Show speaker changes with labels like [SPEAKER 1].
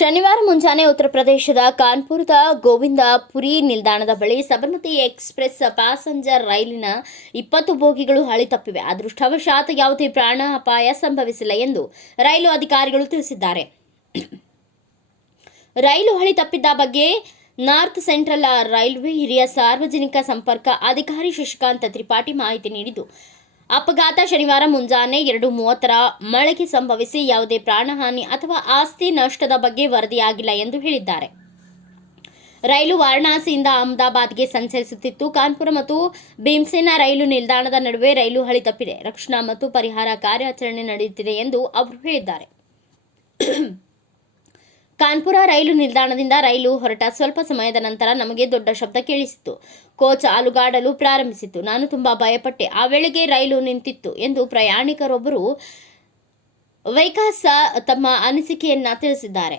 [SPEAKER 1] ಮುಂಜಾನೆ ಉತ್ತರ ಪ್ರದೇಶದ ಕಾನ್ಪುರದ ಗೋವಿಂದಪುರಿ ನಿಲ್ದಾಣದ ಬಳಿ ಸಬರ್ಮತಿ ಎಕ್ಸ್ಪ್ರೆಸ್ ಪ್ಯಾಸೆಂಜರ್ ರೈಲಿನ ಇಪ್ಪತ್ತು ಬೋಗಿಗಳು ಹಳಿ ತಪ್ಪಿವೆ. ಅದೃಷ್ಟವಶಾತ್ ಯಾವುದೇ ಪ್ರಾಣ ಅಪಾಯ ಸಂಭವಿಸಿಲ್ಲ ಎಂದು ರೈಲು ಅಧಿಕಾರಿಗಳು ತಿಳಿಸಿದ್ದಾರೆ. ರೈಲು ಹಳಿ ತಪ್ಪಿದ್ದ ಬಗ್ಗೆ ನಾರ್ತ್ ಸೆಂಟ್ರಲ್ ರೈಲ್ವೆ ಹಿರಿಯ ಸಾರ್ವಜನಿಕ ಸಂಪರ್ಕ ಅಧಿಕಾರಿ ಶಶಿಕಾಂತ್ ತ್ರಿಪಾಠಿ ಮಾಹಿತಿ ನೀಡಿದ್ದು ಅಪಘಾತ ಶನಿವಾರ ಮುಂಜಾನೆ ಎರಡು ಮೂವತ್ತರ ಮಳೆಗೆ ಸಂಭವಿಸಿ ಯಾವುದೇ ಪ್ರಾಣಹಾನಿ ಅಥವಾ ಆಸ್ತಿ ನಷ್ಟದ ಬಗ್ಗೆ ವರದಿಯಾಗಿಲ್ಲ ಎಂದು ಹೇಳಿದ್ದಾರೆ. ರೈಲು ವಾರಣಾಸಿಯಿಂದ ಅಹಮದಾಬಾದ್ಗೆ ಸಂಚರಿಸುತ್ತಿತ್ತು. ಕಾನ್ಪುರ ಮತ್ತು ಭೀಮ್ಸೇನಾ ರೈಲು ನಿಲ್ದಾಣದ ನಡುವೆ ರೈಲು ಹಳಿ ತಪ್ಪಿದೆ. ರಕ್ಷಣಾ ಮತ್ತು ಪರಿಹಾರ ಕಾರ್ಯಾಚರಣೆ ನಡೆಯುತ್ತಿದೆ ಎಂದು ಅವರು ಹೇಳಿದ್ದಾರೆ. ಕಾನ್ಪುರ ರೈಲು ನಿಲ್ದಾಣದಿಂದ ರೈಲು ಹೊರಟ ಸ್ವಲ್ಪ ಸಮಯದ ನಂತರ ನಮಗೆ ದೊಡ್ಡ ಶಬ್ದ ಕೇಳಿಸಿತು ಕೋಚ್ ಆಲುಗಾಡಲು ಪ್ರಾರಂಭಿಸಿತು ನಾನು ತುಂಬಾ ಭಯಪಟ್ಟೆ. ಆ ವೇಳೆಗೆ ರೈಲು ನಿಂತಿತ್ತು ಎಂದು ಪ್ರಯಾಣಿಕರೊಬ್ಬರು ವೈಕಾಸ ತಮ್ಮ ಅನಿಸಿಕೆಯನ್ನ ತಿಳಿಸಿದ್ದಾರೆ.